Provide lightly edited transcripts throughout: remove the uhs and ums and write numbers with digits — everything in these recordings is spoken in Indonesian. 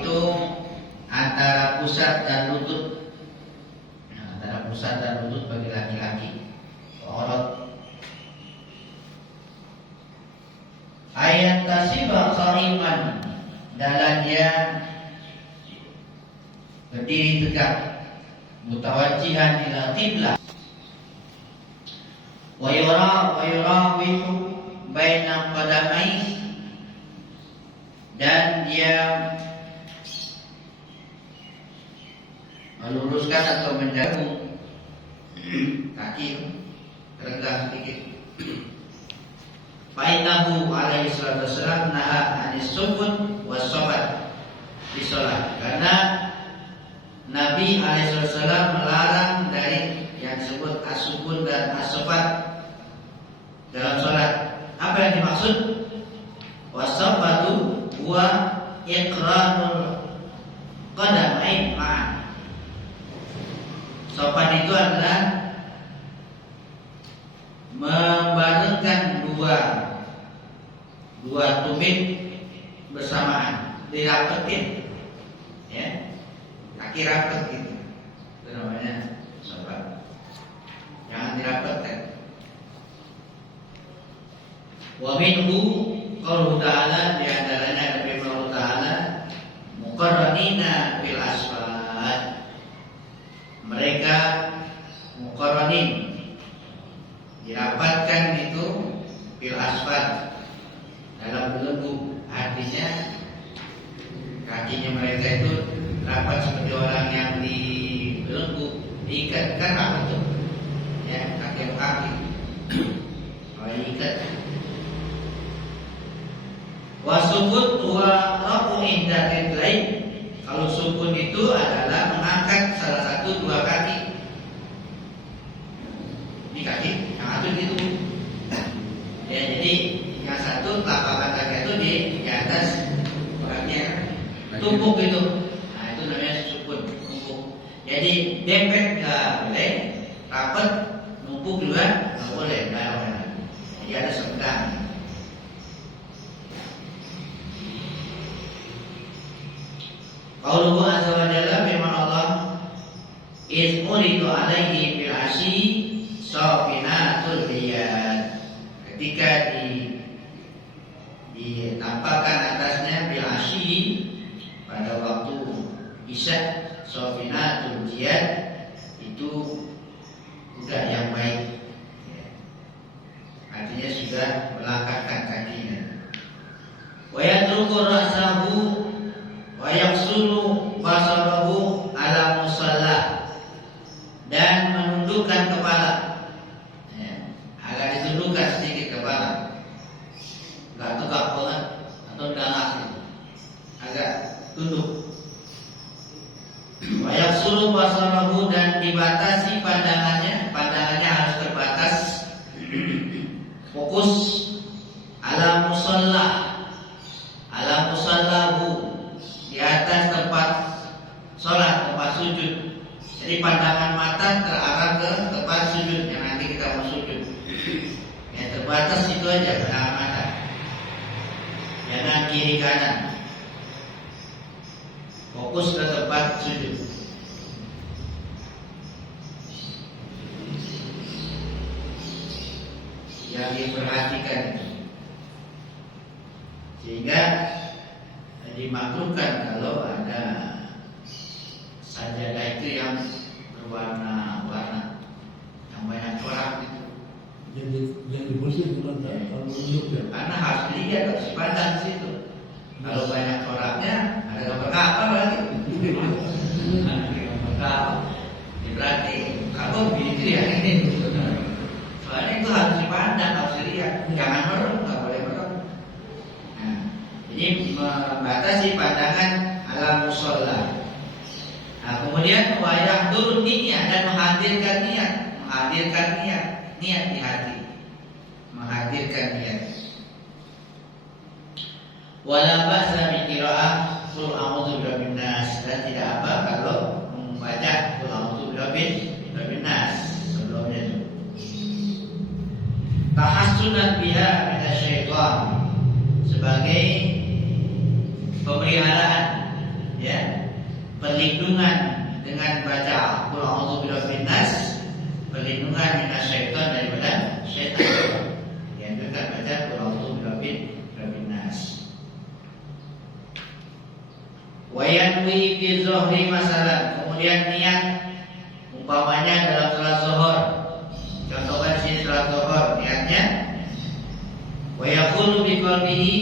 itu antara pusat dan lutut. Antara pusat dan lutut bagi laki-laki. Aurat. Ayat tasibah qaiman, dalam dia berdiri tegak, mutawajjihan ila qiblah. Wa yurawihu baina qadamaihi, dan dia meluruskan atau menjaga kaki terengah sedikit. Fa'innahu alaihi salatu wassalam naha anis sukun was-sobat di sholat, karena Nabi alaihi salatu wassalam melarang dari yang disebut as-sukun dan as-sobat dalam sholat. Apa yang dimaksud? Was-sobatu huwa iqranul qadamain ma'an. Sobat itu adalah membarengkan dua tumit bersamaan, dirapetin, ya, kaki rapet gitu, itu namanya sobat. Jangan dirapetkan. Wa minhu qauluhu ta'ala, di antaranya ada firman Allah Ta'ala, muqarranina bil asfal. Mereka muqarranin, dirapatkan itu bil asfal, dalam belenggu. Artinya kakinya mereka itu rapat seperti orang yang di belenggu, diikat, kan apa tuh? Ya, kaki. Kalau diikat. Wasukun wa rafu inda ridlain. Kalau sukun itu adalah mengangkat salah satu dua kaki. Ini kaki, yang satu gitu. Ya, jadi yang satu telapak kaki itu di atas orangnya, tumpuk gitu. Nah, itu namanya sukun, tumpuk. Jadi dempet nggak boleh, rapat, numpuk juga nggak boleh. Jadi ada senggang. Qauluhu azza wa jalla, firman Allah, iz uridu alaihi bil asyi safinatul riyad. Ketika ditampakkan atasnya bil asyi, pada waktu isya, safinatul riyad, itu kuda yang baik, artinya sudah melangkahkan kakinya. Wa yatruku ra'sahu wa yaksulu basarahu ala musalla, dan menundukkan kepala, ya, agak ditundukkan sedikit kepala, nggak tegak banget atau dangak, agak tunduk. Wa yaksulu basarahu, dan dibatasi pandangannya harus terbatas, fokus ala musalla, musallahu, di atas tempat sholat, tempat sujud. Jadi pandangan mata terarah ke tempat sujud yang nanti kita mau sujud. Yang terbatas itu aja pandangan mata, jangan kiri kanan, fokus ke tempat sujud. Yang diperhatikan, sehingga dimakruhkan kalau ada sajadah itu yang berwarna-warna, yang banyak corak itu. Yang dibersih itu kalau menunjuk ya. Karena harus dilihat, harus dipandang di situ. Kalau banyak coraknya, ada gambar kapal lagi. Gambar kapal. Berarti kalau begitu ya ini. Soalnya itu harus dipandang, harus dilihat. Jangan merem, nggak boleh merem. Nah, ini membatasi pandangan ala musola. Nah, kemudian wayang turun niat, dan menghadirkan niat di hati, menghadirkan niat. Wala ba'sa bi qira'ah qul a'udzu birabbin nas, dan tidak apa kalau membaca qul a'udzu birabbin nas sebelumnya itu. Tahassunan biha minasyaitan, sebagai pemeliharaan perlindungan dengan baca qul a'udzu birabbin nas, perlindungan minasyaiton daripada syaitan. Dianjurkan baca qul a'udzu birabbin nas. Wa yanwi fi zuhri masalan, kemudian niat umpamanya dalam salat zuhur. Contohkan sini salat zuhur niatnya wa yaqulu bi qalbihi,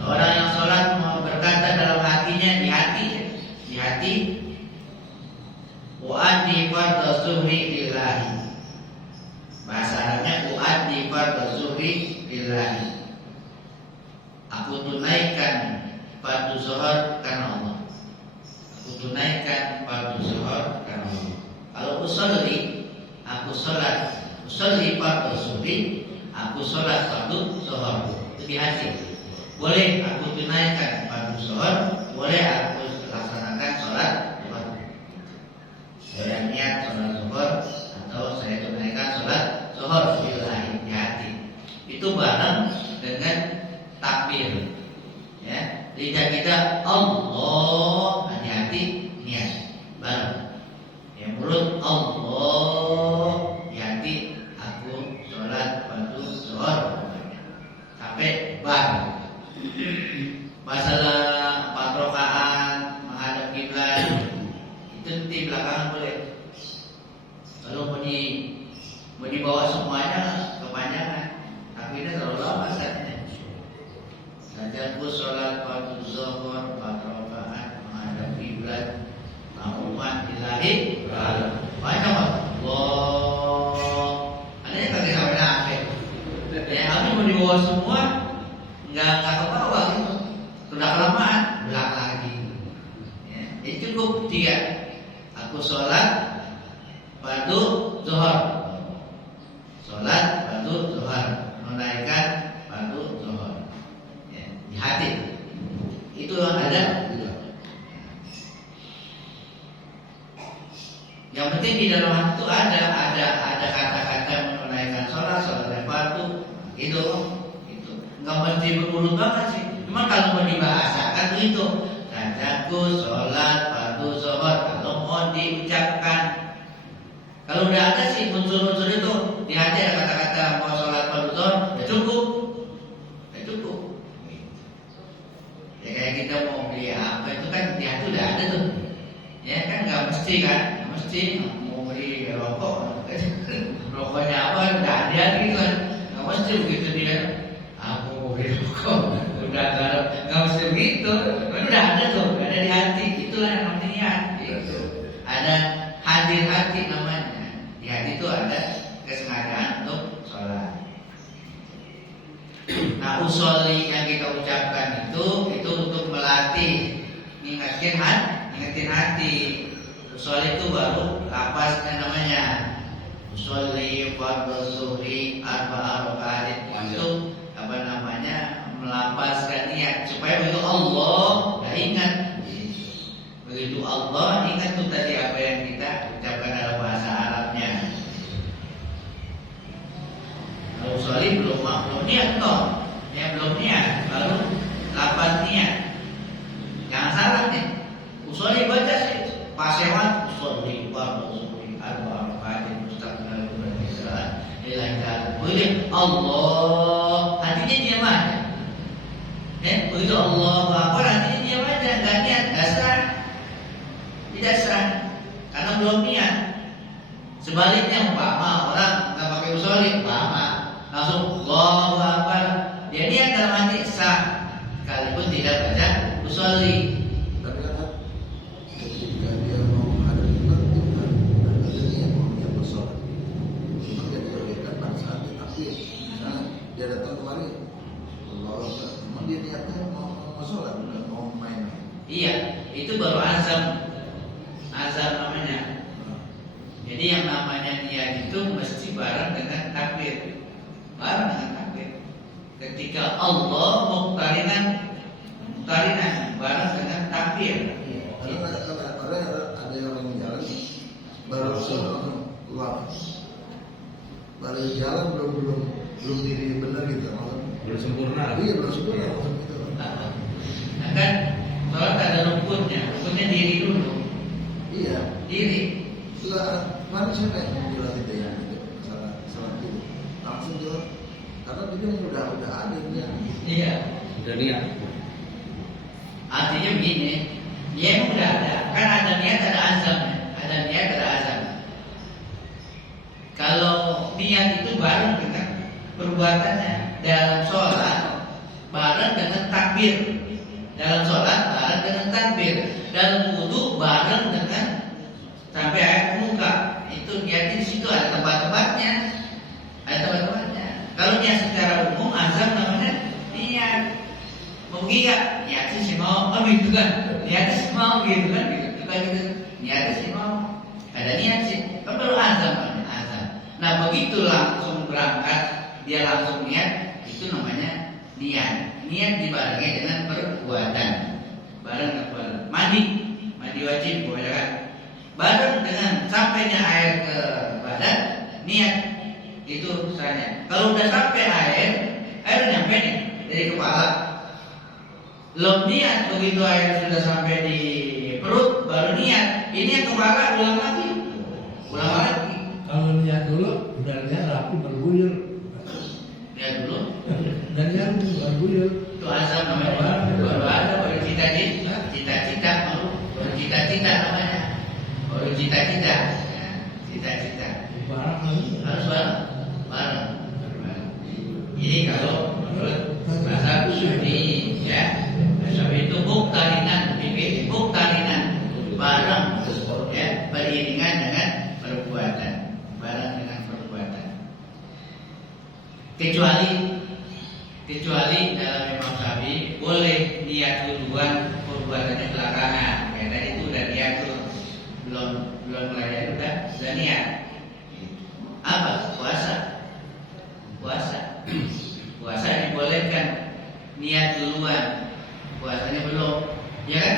seorang yang salat berkata dalam hatinya, di hati uaddi fardhu zuhri lillahi. Bahasa Arabnya uaddi fardhu zuhri lillahi. Aku tunaikan fardhu zuhur karena Allah. Aku tunaikan fardhu zuhur karena Allah. Kalau aku usolli fardhu zuhri, aku sholat fardhu zuhur, itu di hati. Boleh aku tunaikan fardhu zuhur, boleh aku laksanakan sholat zuhur. Saya niat sholat zuhur atau saya tunaikan sholat zuhur di hati. Itu bareng dengan takbir. Ya, lidah kita Allah, di hati niat bareng. Yang mulut Allah, di hati aku sholat fardhu zuhur. Sampai bareng. Masalah 4 rakaat menghadap kiblat itu di belakangan boleh. Kalau mau dibawa semuanya kepanjangan, tapi ini terlalu lama saatnya. Sajaku sholat fardhu zuhur 4 rakaat menghadap kiblat ta'awuman ilahi banyak Allah. Ada yang kagak sampai akhir. Ya, kami mau dibawa semua nggak ke bawah gitu. Sudah kelamaan ulang lagi. Ya, itu cukup 3. Aku sholat fardhu zuhur, sholat fardhu zuhur, menunaikan fardhu zuhur. Ya, di hati. Itu yang ada. Yang penting di dalam hati itu ada kata-kata menunaikan sholat yang fardu itu nggak mesti berurut banget sih. Cuma kalau mau dibahasakan itu sajaku sholat fardhu zuhur, kalau mau diucapkan. Kalau udah ada sih unsur-unsur itu di hati, ada kata-kata mau sholat fardhu zuhur, ya cukup. Ya kayak kita mau beli apa itu kan di hati udah ada tuh. Ya kan nggak mesti kan. Mesti mau beli rokok, rokoknya apa udah ada gitu kan, nggak mesti begitu dia. Aku mau beli rokok, udah nggak mesti begitu, kan udah ada tuh, ada di hati. Itulah yang namanya niat. Itu ada hadir hati namanya. Di hati itu ada kesengajaan untuk sholat. Nah, usolli yang kita ucapkan itu untuk melatih, ngingetin hati. Usolli itu baru lapasnya namanya. Usolli fardhu zuhri 4 rakaat itu melapaskan niat supaya begitu Allah udah ingat. Begitu Allah ingat tuh tadi apa yang kita ucapkan dalam bahasa Arabnya. Kalau usolli belum niat toh, ya belum niat, baru lapas niat. Jangan salah nih. Usolli baca sih pasewan usolli fardhu zuhri 4 rakaat mustaqbil bersalat lillahi ta'ala. Boleh Allah, hatinya diam aja. Begitu Allah Akbar, hatinya diam aja, enggak niat, tidak sah, karena belum niat. Sebaliknya umpama orang enggak pakai usolli, umpama langsung Allahu Akbar, dia niat dalam hati sah, sekalipun tidak baca usolli. Dia datang kemari, memang dia niatnya mau sholat, bukan mau main. Iya, itu baru azam namanya. Jadi yang namanya niat itu mesti bareng dengan takbir, Ketika Allah muqtarinan bareng dengan takbir. Karena ada yang jalan baru baru jalan belum diri benar gitu, belum sempurna. Iya belum sempurna gitu. Nah kan sholat ada rukunnya diri siapa yang bilang itu ya? Salah itu. Langsung dia karena dia udah ada dia. Iya. Udah niat. Artinya begini, dia emang udah ada. Kan ada niat, ada azam. Ada niat, ada azam. Kalau niat itu bareng dengan perbuatannya dalam sholat, bareng dengan takbir. Dalam sholat bareng dengan takbir. Dalam wudu bareng dengan sampai ayat muka. Itu niatnya di situ ada tempat-tempatnya. Ada tempat-tempatnya. Kalau niat secara umum azam namanya niat. Mau pergi gak? Niatnya sih mau, gitu kan? Niatnya sih mau, gitu kan? Gitu kan gitu. Niatnya sih mau. Ada niat sih. Kan perlu azam, azam. Nah begitu langsung berangkat, dia langsung niat, itu namanya niat. Niat dibarengi dengan perbuatan. Bareng perbuatan. Mandi wajib, boleh kan? Bareng dengan sampainya air ke badan, niat. Itu misalnya. Kalau udah sampai air nyampe nih dari kepala. Belum niat, begitu air sudah sampai di perut baru niat. Ini yang kepala ulang lagi. Kalau niat dulu, udah niat rapi berguyur. Niat dulu. Dan niat berguyur. Itu azam namanya. Baru ada, baru cita-cita, baru cita-cita namanya. Baru cita-cita. Cita-cita. Barang lagi. Harus bareng. Ini kalau menurut bahasa Syafi'i ya. Syafi'i itu buktarinan, bareng ya, beriringan dengan perbuatan. Bareng dengan perbuatan. Kecuali dalam Imam Syafi'i boleh niat duluan, perbuatannya belakangan. Karena itu udah niat tuh, belum mulai udah niat. Apa? Puasa dibolehkan niat duluan, puasanya belum, ya kan?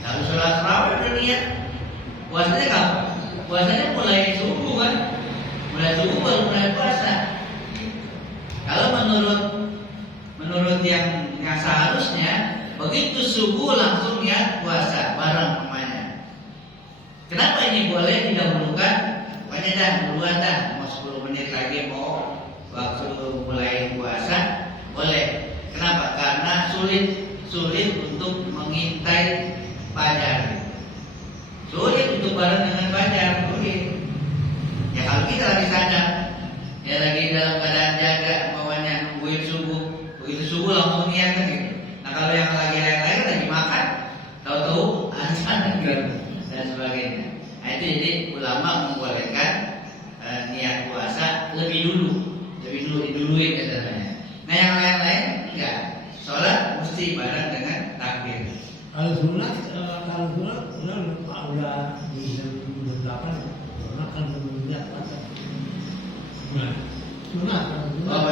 Kalau sholat tarawih udah niat, puasanya kapan? Puasanya mulai subuh kan? Mulai subuh baru mulai puasa. Kalau menurut yang seharusnya begitu subuh langsung niat puasa bareng namanya. Kenapa ini boleh didahulukan? Pokoknya dah duluan dah, mau 10 menit lagi mau waktu mulai puasa boleh. Kenapa? Karena sulit untuk mengintai fajar. Sulit untuk bareng dengan fajar. Sulit. Ya kalau kita lagi sadar, ya lagi dalam keadaan jaga, bawahnya nungguin subuh, begitu subuh langsung niat kan gitu. Nah kalau yang lagi lain-lain lagi makan, tahu-tahu azan dan sebagainya. Nah itu jadi ulama membolehkan niat puasa lebih dulu diduluin katanya. Nah yang lain-lain enggak. Sholat mesti bareng dengan takbir. Kalau sunat udah di berdapan, sunat kan berniat puasa. Nah, sunat. Oh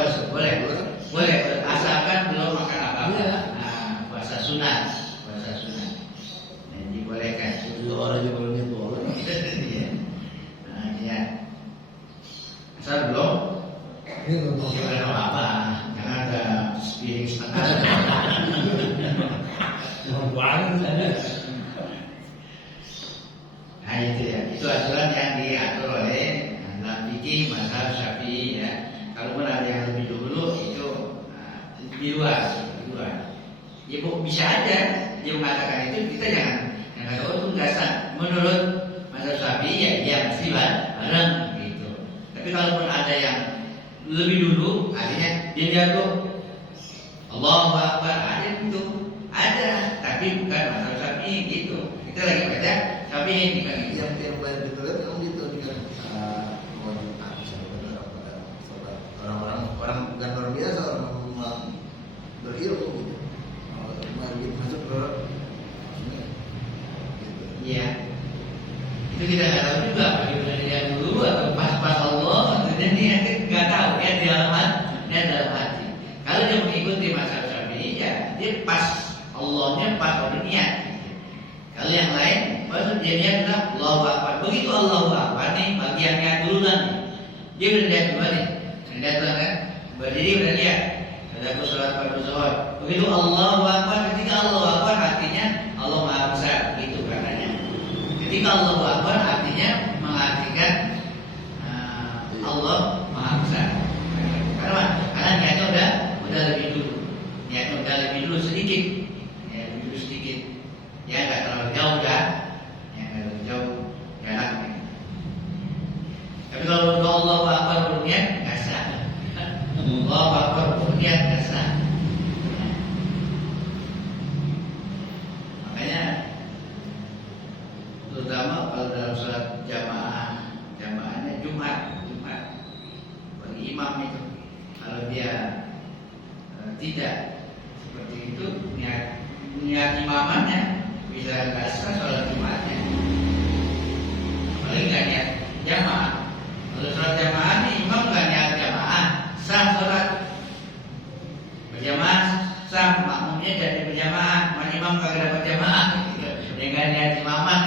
boleh. Asalkan belum makan apa-apa. Iya. Nah, puasa sunat. Nah, dibolehkan. Orang aja kalau niat boleh. Iya. Nah, iya. Asal belum. Ini ngomong Jangan apa-apa. Jangan ada piring setengah. banget. Nah itu ya. Itu aturan yang diatur oleh dalam fikih mazhab Syafi'i ya. Kalaupun ada yang lebih dulu itu lebih luas. Ya bisa aja dia mengatakan itu, kita jangan kata itu enggak sah. Menurut mazhab Syafi'i ya dia mesti bareng gitu. Tapi kalaupun ada yang lebih dulu, artinya dia jago Allahu Akbar, ada, tapi bukan mazhab Syafi'i gitu. Kita lagi baca Syafi'i bukan gitu. Yang banyak ditulis memang gitu kan. Orang bukan orang biasa, orang berilmu gitu. Mari masuk ke maksudnya gitu. Iya. Itu kita nggak tahu juga bagaimana dia dulu atau pas Allah, maksudnya dia nggak tahu dia dalam hati. Kalau dia mengikuti mazhab Syafi'i ya dia pas Allahnya pas pada niat. Kalau yang lain, maksud dia niat bilang Allahu Akbar. Begitu Allahu Akbar nih bagian niat dulu nih. Dia udah niat dulu nih. Niat dulu kan? Berdiri udah niat. Ada sholat pada zuhur. Begitu Allahu Akbar, ketika Allahu Akbar artinya Allah Maha Besar, gitu katanya. Ketika Allahu Akbar artinya mengartikan Allah Maha Besar. Karena niatnya udah lebih dulu. Niatnya udah lebih dulu sedikit. Ya, lebih dulu sedikit. Ya nggak terlalu jauh dah. Ya nggak terlalu jauh jaraknya. Tapi kalau Allah Akbar berniat nggak sah. Allah Akbar berniat nggak sah. Makanya terutama kalau dalam sholat jamaahnya Jumat bagi imam itu, kalau dia tidak seperti itu, niat imamannya bisa nggak sah sholat Jumatnya, apalagi nggak niat jamaah. Kalau sholat jamaah nih imam nggak niat jamaah, sah sholat berjamaah, sah makmumnya jadi berjamaah, imam kagak dapat jamaah, dia nggak niat imaman.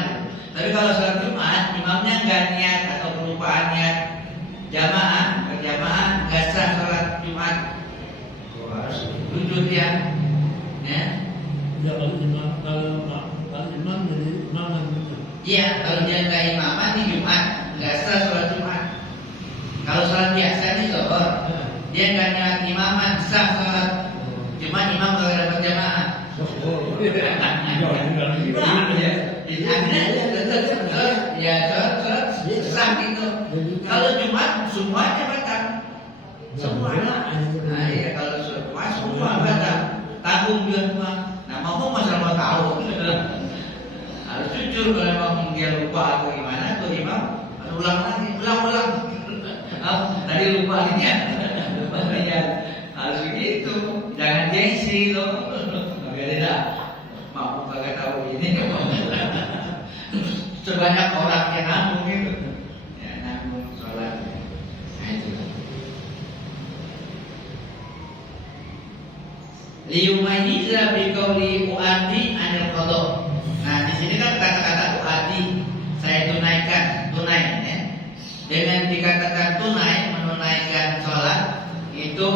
Tapi kalau sholat Jumat imamnya nggak niat atau kelupaan niat jamaah berjamaah, nggak sah sholat Jumat. Harus jujur ya. Ya kalau imam jadi imaman gitu. Iya, kalau dia nggak imaman di Jumat nggak sah sholat Jumat. Kalau sholat biasa nih zuhur, dia nggak niat imaman, sah sholat. Cuma imam kalau dapat jamaah. Ya sholat sah gitu. Kalau Jumat semuanya batal. Semuanya. Nah ya kalau Jumat semua batal. Tanggung dia semua. Nah mau masalah mau tahu. Harus jujur kalau memang dia lupa atau gimana tuh imam ulang lagi, ulang. Tadi lupa ini ya. Harus begitu. Jangan gengsi loh. Beda. Mau kagak tahu ini. Sebanyak orang yang nanggung itu. Ya nanggung sholat. Nah itu. Liyumayyiza biqauli uaddi anil qada. Nah, di sini kan kata-kata uaddi, saya tunaikan, tunai ya. Dengan dikatakan tunai, menunaikan sholat itu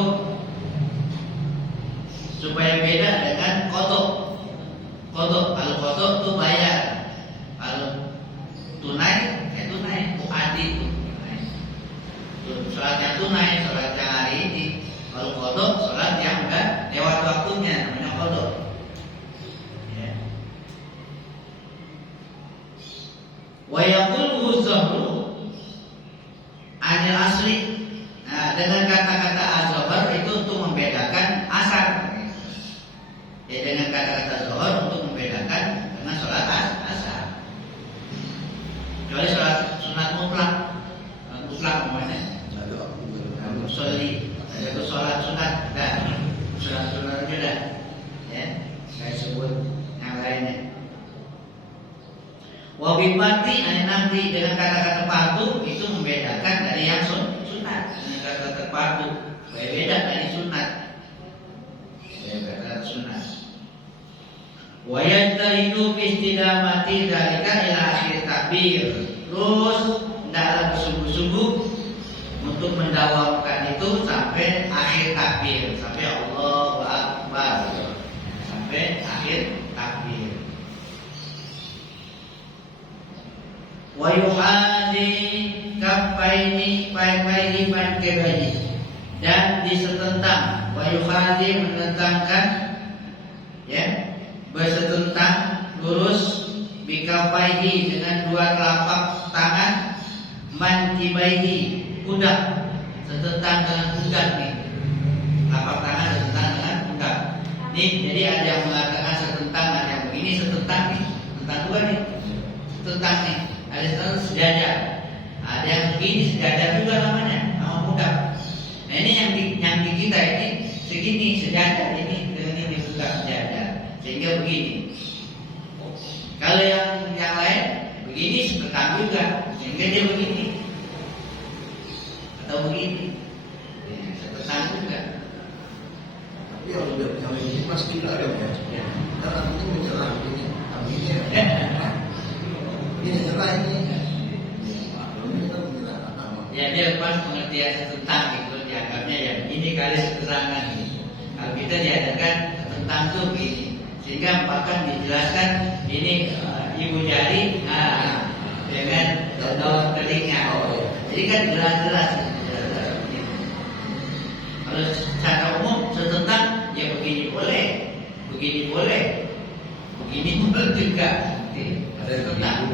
supaya beda dengan qada. Qada, kalau qada itu bayar. Kalau tunai, tunai, uaddi itu tunai. Sholat yang tunai, sholat yang hari ini. Kalau qada, sholat yang udah lewat waktunya, namanya qada. Ya. Wa yaqulu zuhru anil asli. Nah, dengan kata-kata az-zuhur itu untuk membedakan asar. Ya, dengan kata-kata zuhur untuk membedakan dengan sholat asar. Kecuali sholat sunat mutlak namanya. Musolli, ada tuh sholat sunat, sunat juga, ya. Saya sebut yang lainnya. Wabil parti nanti dengan kata-kata fardu itu membedakan dari yang sunat. Dengan kata-kata fardu beda dari sunat. Kata-kata sunat. Wa yastahidu fi istidamati dzalika ila akhir takbir. Terus hendaklah bersungguh-sungguh untuk mendawamkan itu sampai akhir takbir, sampai Allahu Akbar, sampai akhir takbir. Wa yuhadi kaffaini faifaini fankebaini, dan disetentang. Wa yuhadi menentangkan, ya, bersetentang lurus bikafaihi dengan dua telapak tangan, mankibaihi pundak, setentang dengan pundak nih. Telapak tangan setentang dengan pundak. Nih, jadi ada yang mengatakan setentang, ada yang begini setentang nih, setentang dua nih, setentang nih. Ada setentang sejajar, ada yang begini sejajar juga namanya, nama pundak. Nah ini yang di kita ini segini sejajar, ini dengan ini pundak sejajar, sehingga begini. Kalau yang lain begini setentang juga, sehingga dia begini. Atau begini, ya, setentang juga. Tapi yang ini pas kita ada ya. Karena ini menyerang ini, artinya ini menyerang ini. Ya dia pas pengertian setentang itu dianggapnya ya ini kali seterangan gitu. Kalau kita diajarkan setentang tuh begini, sehingga bahkan dijelaskan ini ibu jari dengan daun telinga. Jadi kan jelas-jelas Kalau secara umum setentang ya begini boleh, begini boleh, begini boleh juga. Ada setentang.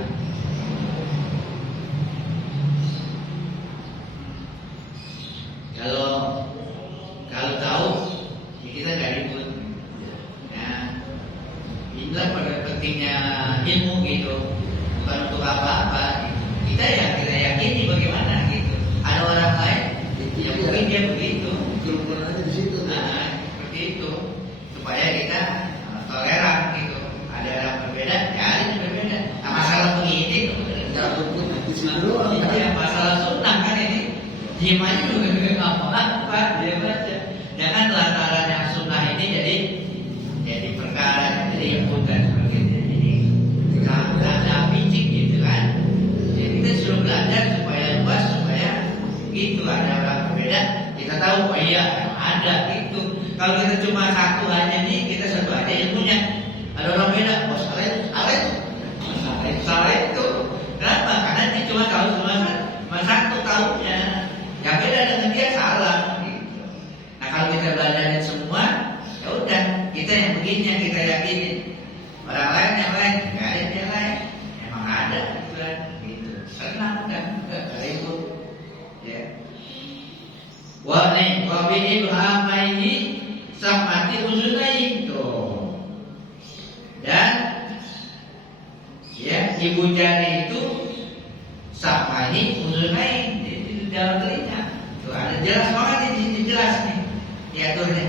Kalau tahu ya kita nggak ribut. Nah, inilah pada pentingnya ilmu gitu, bukan untuk apa-apa. Kita yakini bagaimana gitu. Ada orang lain yang mungkin dia begitu. Kerumunannya di situ. Nah, seperti itu supaya kita toleran gitu. Ada orang berbeda, ya ada berbeda. Nah, masalah begini Nggak ribut di situ doang. ya masalah sunnah kan ini. Diam aja juga nggak apa-apa, diam aja. Jangan lantaran yang sunnah ini jadi perkara, jadi yang bukan seperti itu. Jadi nggak picik gitu kan. Jadi kita suruh belajar supaya luas, supaya gitu ada orang berbeda. Kita tahu, oh iya ada itu. Kalau kita cuma satu hanya nih, kita satu aja ilmunya. Ada orang beda, oh salah itu. Kenapa? Karena dia cuma tahu cuma satu tahunya. Yang beda dengan dia salah. Gitu. Nah kalau kita belajarin semua, ya udah kita yang begini yang kita yakinin. Orang lain yang lain, nggak ada yang lain. Emang ada gitu kan. Gitu. Senang kan? Nggak itu. Ya. Wa bi ibhamaini samati uzunai tuh. Dan ya ibu jari itu samani uzunai di dalam telinga. Tuh ada jelas banget ini jelas nih diaturnya.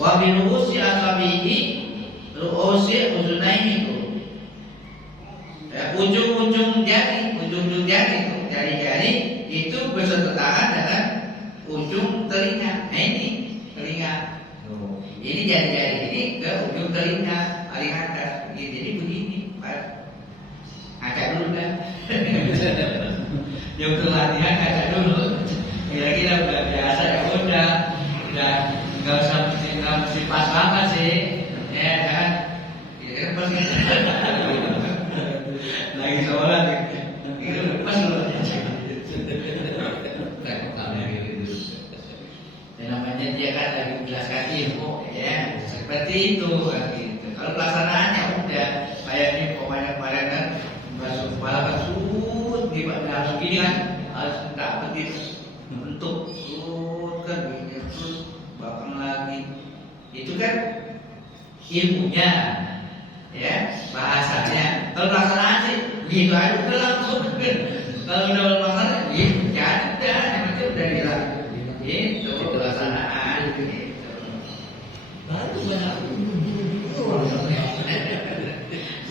Wa bi ru'usi asabihi ru'usi uzunai itu. Ujung-ujung jari itu jari-jari itu bersentuhan dengan ujung telinga. Nah ini telinga. Ini jari-jari ini ke ujung telinga paling atas. Jadi begini, Pak. Angkat dulu kan. Yang untuk latihan angkat dulu. Kira-kira udah biasa ya udah nggak usah mesti pas banget sih, ya kan? Kira-kira pas lagi sholat itu pas loh. Namanya dia kan lagi menjelaskan ilmu ya seperti itu kan gitu. Kalau pelaksanaannya udah kayak ini pokoknya kemarin kan masuk kepala kan di harus gini kan harus dapat untuk kan begini terus belakang lagi itu kan ilmunya ya bahasanya. Kalau pelaksanaan sih gitu aja udah langsung kalau udah pelaksanaan gitu jangan yang penting udah hilang. Itu pelaksanaan gitu. Baru banyak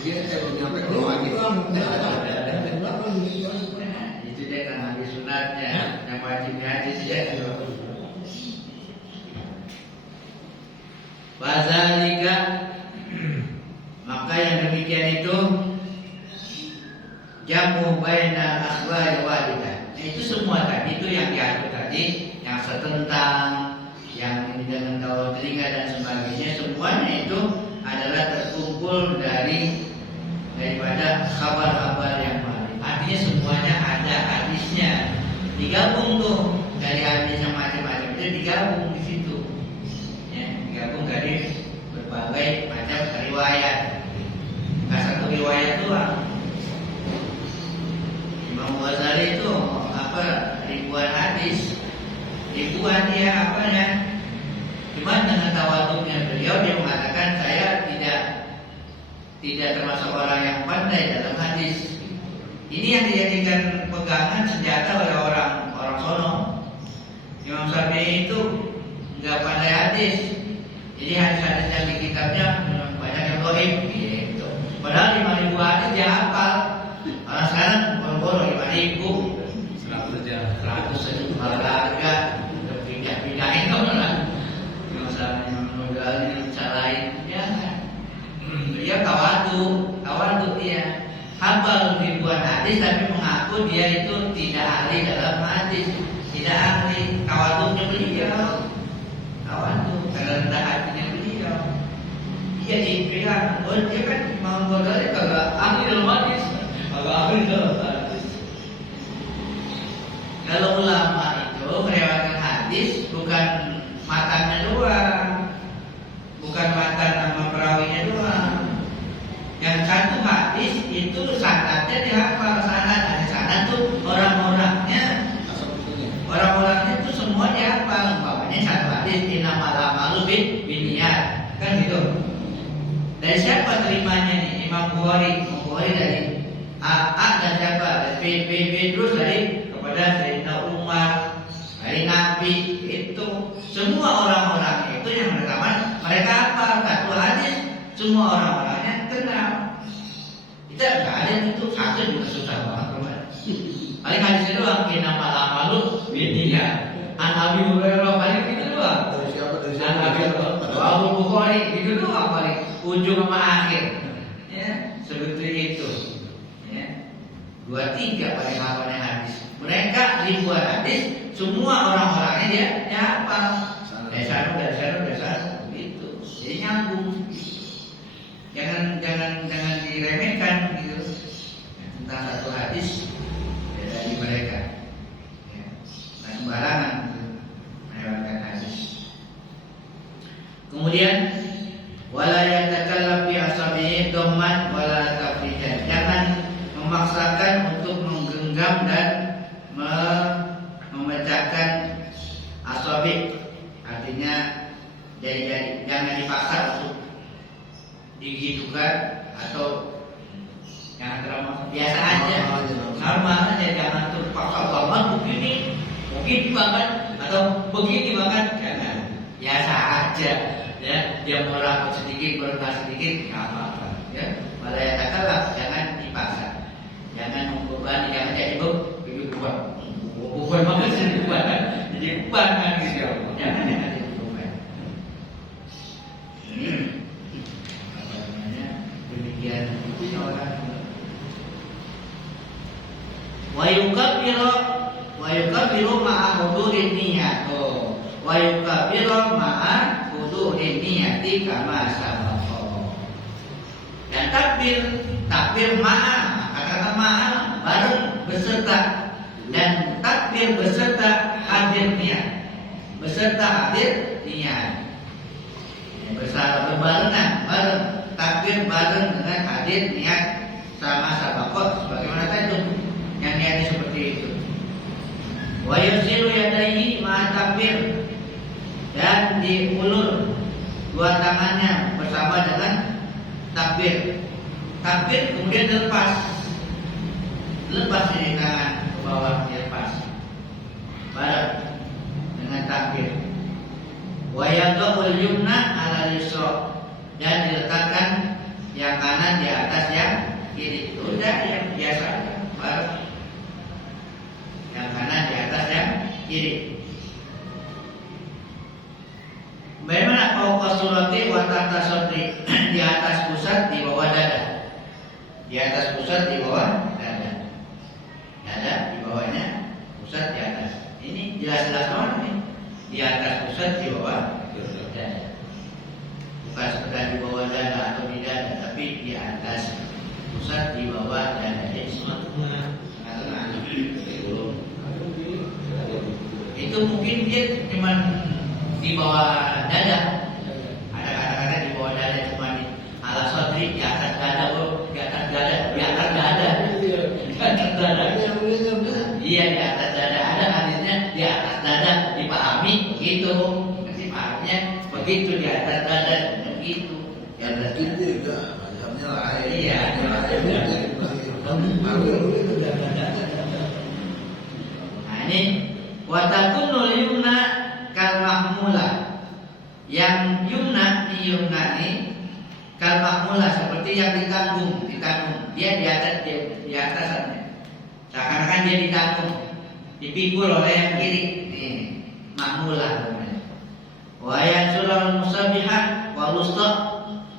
Begini saya belum nyampe kalau lagi. Itu dia kan hadis sunatnya, yang wajibnya hadis dia. Wazalika maka yang demikian itu jamu baina akhbari walidah. Itu semua tadi itu yang diatur tadi, yang setentang, yang ini dengan tahu telinga dan sebagainya, semuanya itu adalah terkumpul daripada kabar-kabar yang lain. Artinya semuanya ada hadisnya, digabung tuh dari hadis yang macam-macam itu digabung di situ, ya, digabung dari berbagai macam riwayat. Nggak satu riwayat doang. Imam Ghazali itu ribuan hadis, ribuan dia apanya. Cuma dengan tawaduknya beliau dia mengatakan saya tidak termasuk orang yang pandai dalam hadis. Ini yang dijadikan pegangan senjata oleh orang sono. Imam Syafi'i itu nggak pandai hadis. Jadi hadis-hadis yang di kitabnya banyak yang dhaif gitu. Padahal 5.000 hadis dia hafal. Orang sekarang boro-boro 5.000 100 saja malah harga pindah-pindahin kemana? Misalnya Imam Ghazali salahin ya kan. Dia tawadu dia hafal ribuan hadis tapi mengaku dia itu tidak ahli dalam hadis, tidak ahli. Tawaduknya beliau tawadu karena rendah hatinya beliau. Dia dibilang, oh dia kan Imam Ghazali kagak ahli dalam hadis, kagak ahli dalam hadis. Kalau ulama itu meriwayatkan hadis hadis bukan matanya doang, bukan matan sama perawinya doang. Yang satu hadis itu sanadnya dihafal, sanad tuh orang-orangnya, orang-orangnya itu semua dihafal. Umpamanya satu hadis innamal a'malu binniyat, kan gitu. Dari siapa terimanya nih? Imam Bukhari dari A dan siapa? B terus dari kepada Sayyidina Umar, dari Nabi. Itu semua orang-orang itu yang rekaman mereka hafal satu hadis, semua orang-orangnya kenal. Kita nggak ada itu satu juga susah banget. Paling hadisnya doang, innamal a'malu binniyat. An Abi Hurairah paling itu doang. Dari siapa? An Abi Hurairah, Abu Bukhari itu doang paling ujung sama akhir. Ya, seperti itu. Ya. 2-3 paling hafalnya hadis. Mereka ribuan hadis, semua orang-orangnya dia hafal. Dasar gitu. Jadi nyambung. Jangan diremehkan gitu. Tentang satu hadis dari mereka. Ya. Nah, sembarangan gitu, melewatkan hadis. Kemudian wala yatakallam bi asabihi dhamman wala tafrijan. Jangan memaksakan untuk menggenggam dan memecahkan asabi, artinya jari-jari. Jangan dipaksa untuk digitukan atau jangan terlalu biasa aja, normal aja. Jangan terpaksa banget begini banget atau begini banget, jangan. Biasa aja. Ya, dia meraput sedikit, berendah sedikit, nggak apa-apa. Ya, malah ya katalah, jangan dipaksa, jangan membebani, jangan jadi beban banget jadi beban kan, jadi beban kan gitu. Jangan jadi beban. Apa namanya? Demikian itu orang. Wa yukabbiru ma'a hudurin niyat. Wa yukabbiru ma'a hudurin niyati kama sabaqa. Dan takbir ma'a, kata ma'a bareng beserta, dan takbir beserta hadir niat, beserta hadir niat. Bersama berbarengan, bareng takbir bareng dengan hadir niat sama sabaqat, sebagaimana tadi yang niatnya seperti itu. Wa yusiru yadayhi ma'a takbir, dan diulur dua tangannya bersama dengan takbir. Takbir kemudian lepas ini tangan ke bawah, dilepas bareng dengan takbir. Wa yadul yumna ala yusra, dan diletakkan yang kanan di atas yang kiri. Udah yang biasa bareng, yang kanan di atas yang kiri. Bagaimana fauqa surati wa tahta sadri, di atas pusat di bawah dada. Di atas pusat di bawah dada. Dada di bawahnya, pusat di atas. Ini jelas-jelas banget nih. Di atas pusat di bawah dada. Bukan sekedar di bawah dada atau di dada, tapi di atas pusat di bawah dada. Jadi tengah-tengah. Itu mungkin dia cuma di bawah dada. Ada kata-kata di bawah dada, cuma di ala sadri, di atas dada, di atas dada, di atas dada, di atas dada. Iya, di atas dada. Ada hadisnya di atas dada, dipahami begitu. Dipahaminya begitu, di atas dada begitu. Ya berarti juga macamnya lain. Iya. Nah ini watakunul yumna kal mahmula. Yang yumna ini kal mahmula, seperti yang ditanggung. Dia di atasannya. Seakan-akan dia ditanggung, dipikul oleh yang kiri. Nih, mahmula namanya. Wa yansurul musabbiha wal wusta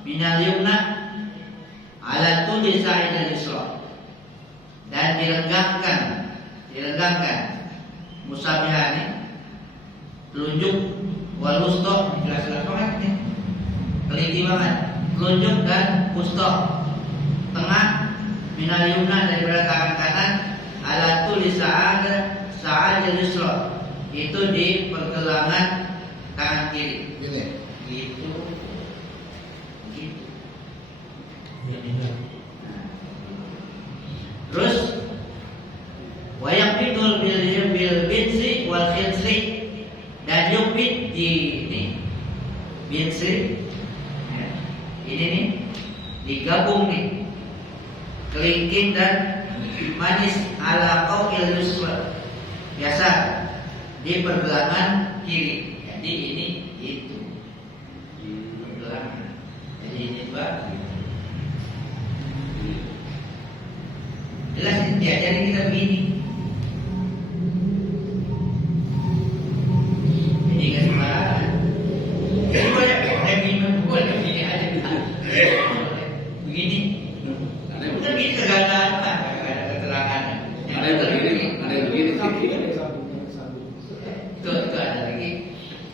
minal yumna ala tudi sa'idal yusra. Dan direnggangkan musabbiha ini, telunjuk wal wusta, jelas-jelas banget nih, teliti banget. Telunjuk dan wusta, tengah, minal yumna, daripada tangan kanan, ala tudi sa'idal yusra, itu di pergelangan tangan kiri. Gini. Gitu. Ya, benar. Terus wayak bidul bil binsi wal khinsri, dan yukbit di ini binsi, ya, ini nih digabung nih kelingking dan manis ala qaul yusra, biasa di pergelangan kiri. Jadi ini itu pergelangan. Jadi ini dua. Jelas diajarin kita begini. Jadi kan sembarangan. Jadi banyak orang yang boleh begini aja. Begini. Bukan begini kagak ada apa, kagak ada keterangan. Ada yang begini, ada yang begini. Itu ada lagi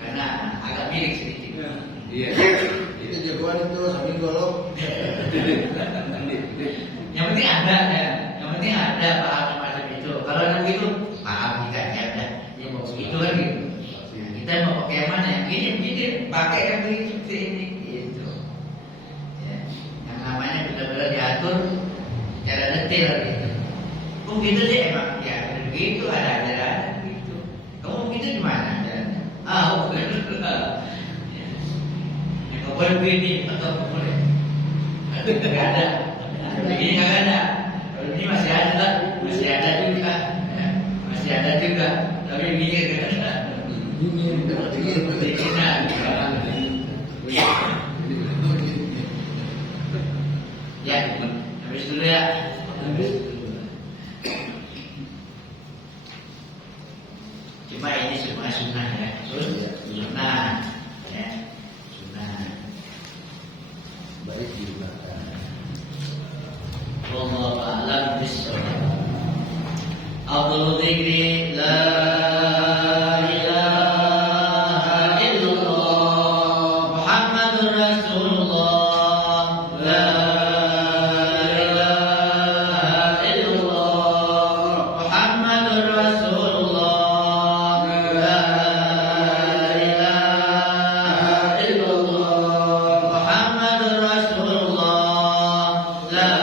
karena agak miring sedikit. Iya. Itu jagoan itu sambil golok. Yang penting ada ya. Yang penting ada paham semacam itu. Kalau ada begitu, paham kita ada. Ya mau begitu kan gitu. Nah, kita mau pakai yang mana? Yang begini, pakai yang begini seperti ini. Gitu. Ya. Yang namanya benar-benar diatur secara detail gitu. Kok gitu sih emang? Ya begitu, ada ajaran gitu. Kamu begitu gimana ajarannya? Bukan. Ya. Ya, kau boleh begini atau kau boleh? Tidak ada. Begini nggak ada. Kalau ini masih ada juga, ya. Masih ada juga. Tapi begini nggak ada. Begini, ya, habis dulu ya. Cuma ini semua sunnah ya. Sunnah, ya, sunnah. Baik juga. Wallahu a'lam bishawab. Afdhalu dzikri la ilaha illallah Muhammadur Rasulullah, la ilaha illallah Muhammadur Rasulullah, la ilaha illallah Muhammadur Rasulullah, la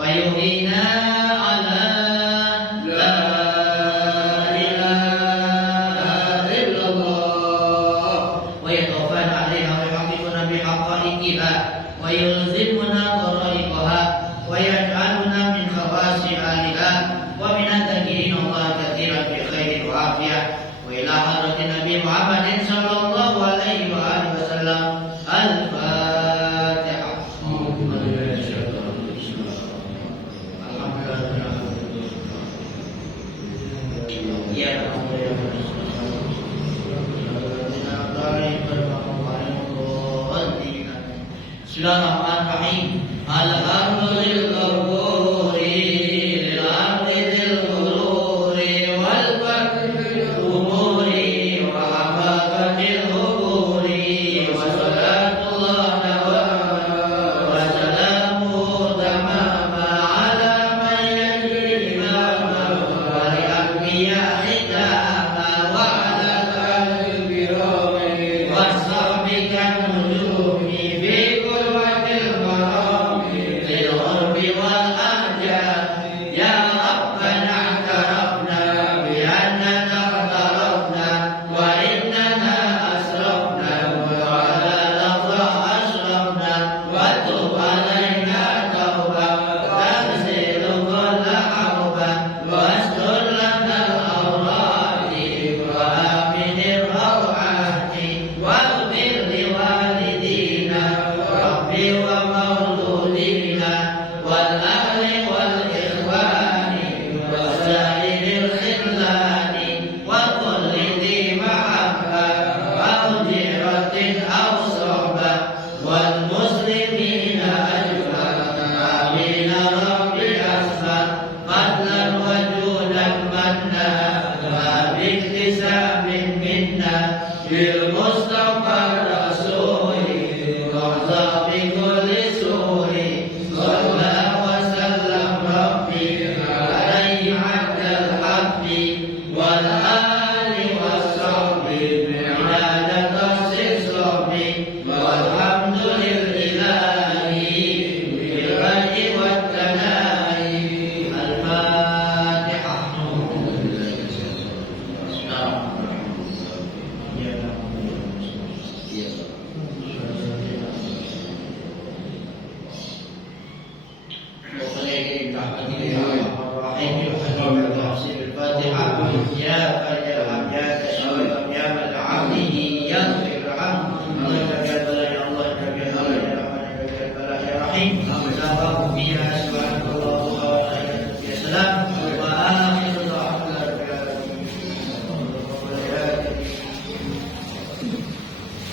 ويهينا بها ويلزمنا طرائقها ويجعلنا من خواص أهلها ومن الذاكرين الله كثيرا في خير وعافية. وإلى حضرة النبي محمد صلى الله عليه وآله وسلم. الفاتحة. Bismillahirrahmanirrahim. Alhamdulillah lil ardi dzil qururi wal barri umuri wa habaqatil umuri wa salatullah wa salamu tamama ala man yajri imama wa li anbiya hitama wa ala al birami wa sahbika nujumi bi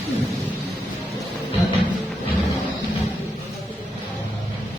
Hmm.